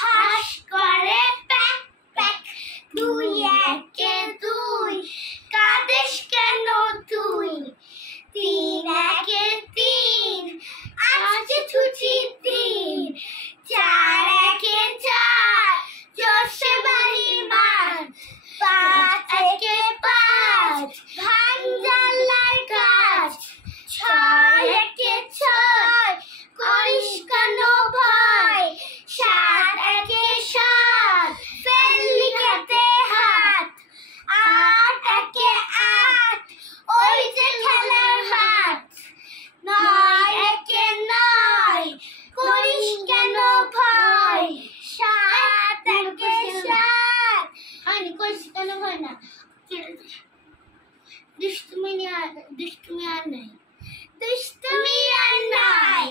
হাস করে pack pack, দুই একে দুই, কাঁদিস কেন তুই? তিন একে তিন, আজকে ছুটির দিন। চার একে চার, জোরসে বাড়ি মার। পাঁচ একে পাঁচ, ভাঙ জানলার কাঁচ। ছয় একে ছয়, করিস কেন ভয়? সাত একে সাত, ফেললি খেতে হাত। আট একে আট, ওই যে খেলার হাত। নয় একে নয়, করিস কেন ভয়? সাত একে সাত, হয়নি, করিস কেন ভয় না? দুষ্টুমি আর নাই, দুষ্টুমি আর নাই।